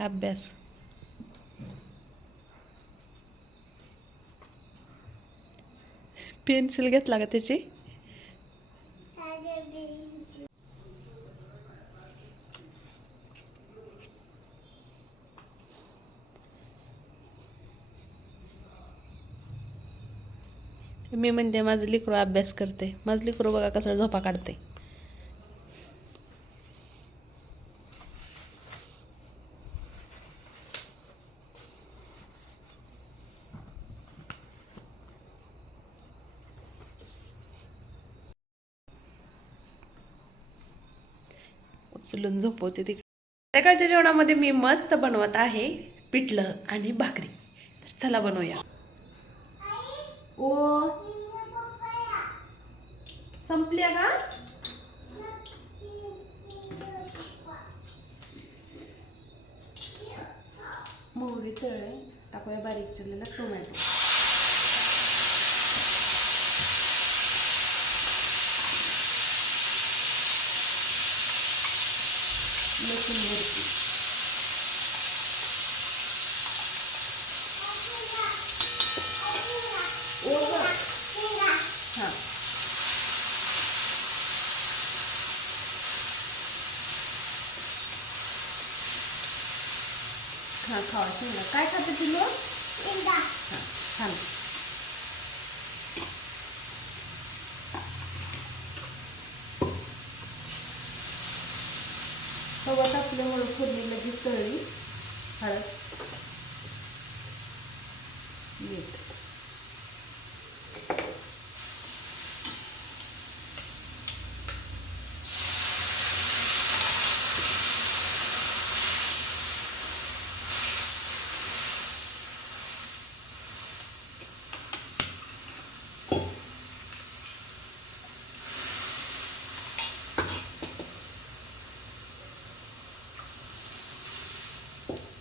अभ्यास पेन्सिल घेतला का त्याची? मी म्हणते माझं लेकरू अभ्यास करते माझं लेकरू बघा कसं झोपा काढते उचलून झोपवते तिकडे सकाळच्या जेवणामध्ये मी मस्त बनवत आहे पिठलं आणि भाकरी. तर चला बनवूया. ओ. संपल्या का मोहरी तळे टाकूया बारीक चिरलेला टोमॅटो. लसूण मिरची ओ हां हां खावा शेंगा काय खाते किलो हां छान हवं फोडणी लगेच तळली. हळद. मीठ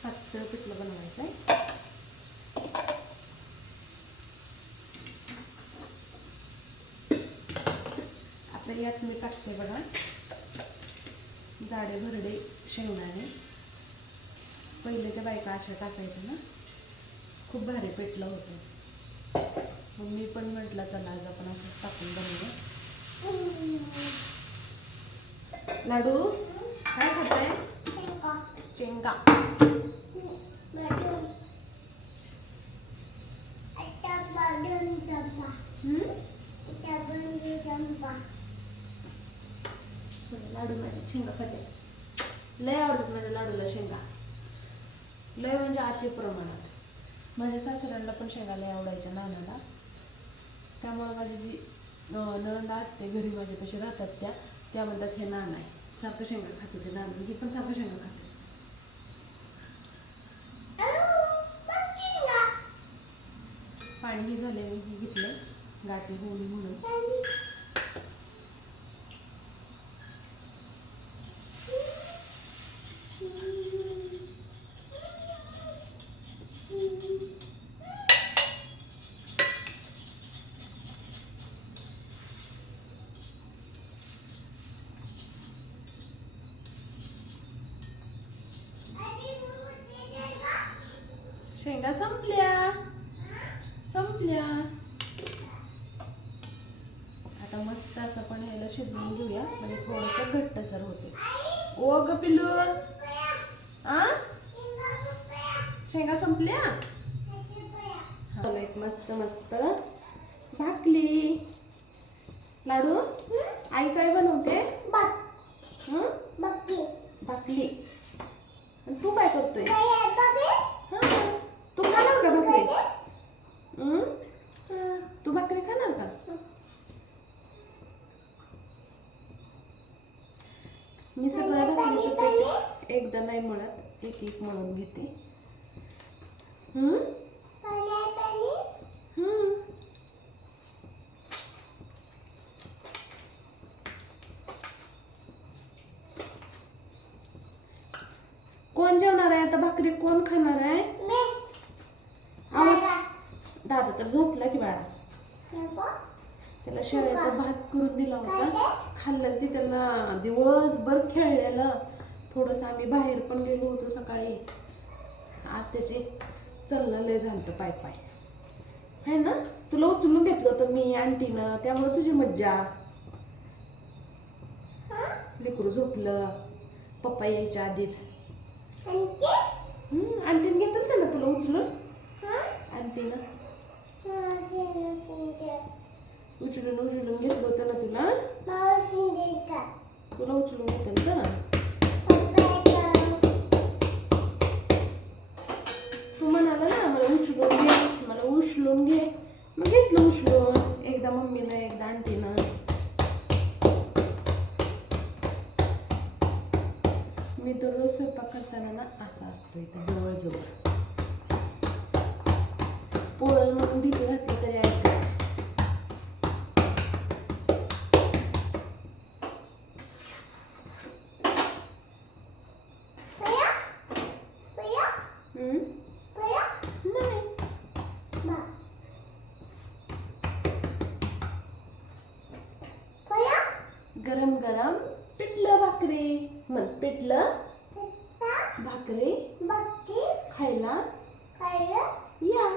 पातळ पिठलं बनवायचं आहे. आता यात मी टाकते बघा. जाडे भरडे शेंगदाणे पहिल्याच्या बायका अशा टाकायच्या ना. खूप भारी पेटलं होतं. मग मी पण म्हटलं चला आज आपण असंच टाकून बनवूया. लाडू काय खाताय? शेंगा. हम्म? लाडू माझ्या शेंगा खाते. लय आवडतात माझ्या लाडूला शेंगा. लय म्हणजे अति प्रमाणात. माझ्या सासऱ्यांना पण शेंगा लय आवडायच्या नानाला. त्यामुळे माझी जी नळंदा असते घरी माझ्यापाशी राहतात त्या त्या म्हणतात हे नाना आहे. सारखं शेंगा खाते ते नाना. ही पण सारखं शेंगा खाते. पाणी झाले मी हे घेतलं गाठी होऊन म्हणून शेंगा संपल्या. संपल्या. आता मस्त असं पण याला शिजवून घेऊया म्हणजे थोडस घट्टसर होते. ओ ग पिल्लू. आ? शेंगा संपल्या? एक मस्त मस्त. भाकली. लाडू? आई काय बनवते? भाकली. तू काय करतोय हा. तू खाणार का भाकरी हं? तू भाकरी खाणार का मी सगळ्या भाकरीचं पीठ एकदा नाही मळत. एक एक मळून घेते. कोण जेवणार आहे? आता भाकरी कोण खाणार आहे? दादा. तर झोपला की बाळा. त्याला शेळ्याचा भात करून दिला होता. खाल्लं? ती त्याला दिवसभर खेळलेलं. थोडंसं आम्ही बाहेर पण गेलो होतो सकाळी. आज त्याची चलणं लय झालं पाय पाय. है ना? तुला उचलून घेतलं होतं मी आंटीनं. त्यामुळे तुझी मज्जा. लेकरू झोपलं. पप्पा यायच्या आधीच. हम्म, आंटीनं घेतलं त्याला तुला उचलून? आंटीनं. उचलून उचलून घेतलं होतं ना तुला? तुला उचलून घेतलं ना? उचलून घे मला उचलून घे. मग घेतलं उचलून. एकदा मम्मीनं एकदा आंटीनं. मी तर रोज स्वयंपाक करताना ना असा असतो इथं जवळजवळ. पोळल म्हणून भीती घातली तरी ऐकत हम्म? नाही गरम गरम पिठलं भाकरी. म्हण पिठलं भाकरी खायला या.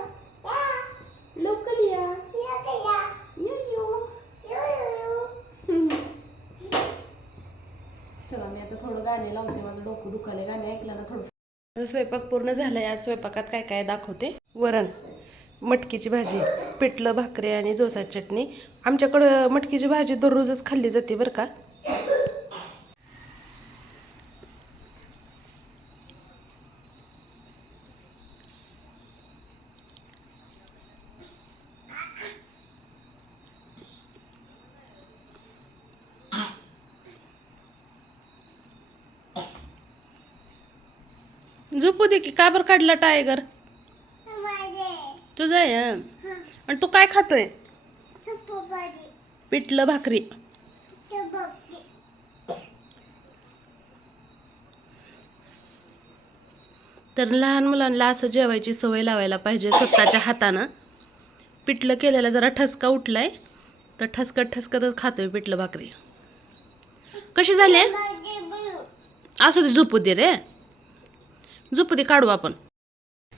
लवकर या. चला मी आता थोडं गाणे लावते. माझं डोकं दुखाले गाणे ऐकलं ना थोडं. स्वयंपाक पूर्ण झालाय. आज स्वयंपाकात काय काय दाखवते? वरण. मटकीची भाजी पिठलं भाकरी आणि जोसा चटणी. आमच्याकडं मटकीची भाजी दररोजच खाल्ली जाते बरं का? झोपू दे की का बरं काढला टायगर तुझा आहे? आणि तू काय खातोय? पिठलं भाकरी. तर लहान मुलांना असं जेवायची सवय लावायला पाहिजे स्वतःच्या हातानं. पिठलं केलेला जरा ठसका उठलाय तर ठसकत ठसकतच खातोय पिठलं भाकरी. कशी झाली? असू दे झोपू दे रे. झोपू दे काढू आपण.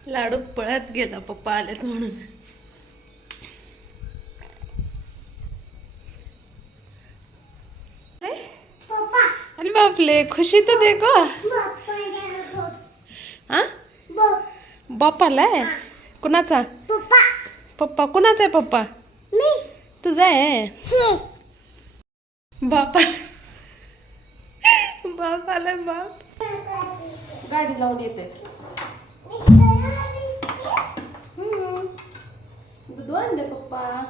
लाडू पळत गेला पप्पा आलेत म्हणून. अरे बापले खुशी तर दे गो. हा बापाला आहे? कुणाचा? पप्पा. कुणाचा आहे पप्पा? तुझा आहे? बापा बाप. आलाय बाप. गाडी लावून येते. दूध आणले पप्पा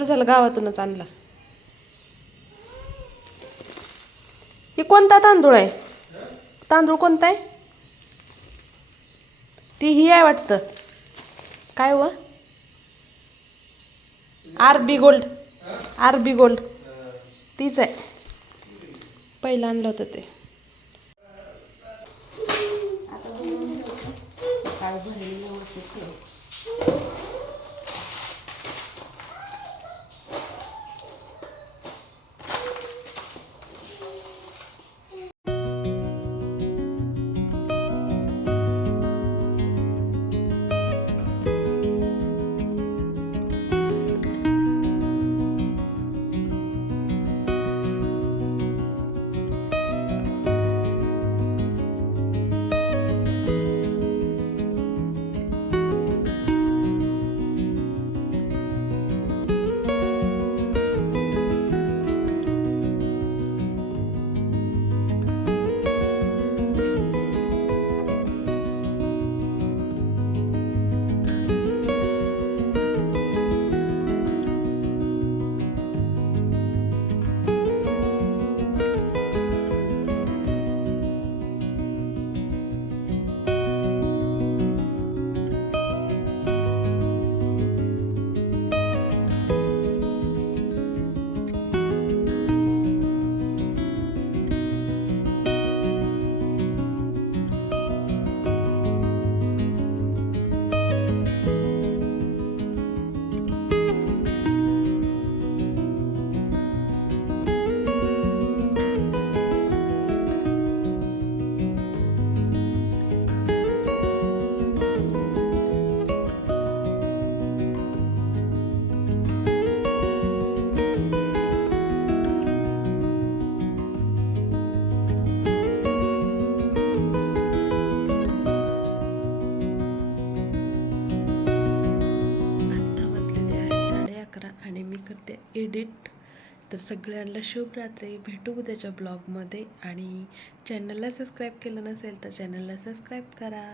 बरं झालं गावातूनच आणला. हे कोणता तांदूळ आहे? तांदूळ कोणता आहे? ती ही आहे वाटतं. काय व? R B gold. R B gold. तीच आहे. पहिलं आणलं होतं ते. काय तर सगळ्यांना शुभरात्री. भेटू उद्याच्या ब्लॉगमध्ये आणि चॅनलला सबस्क्राईब केलं नसेल तर चॅनलला सबस्क्राईब करा.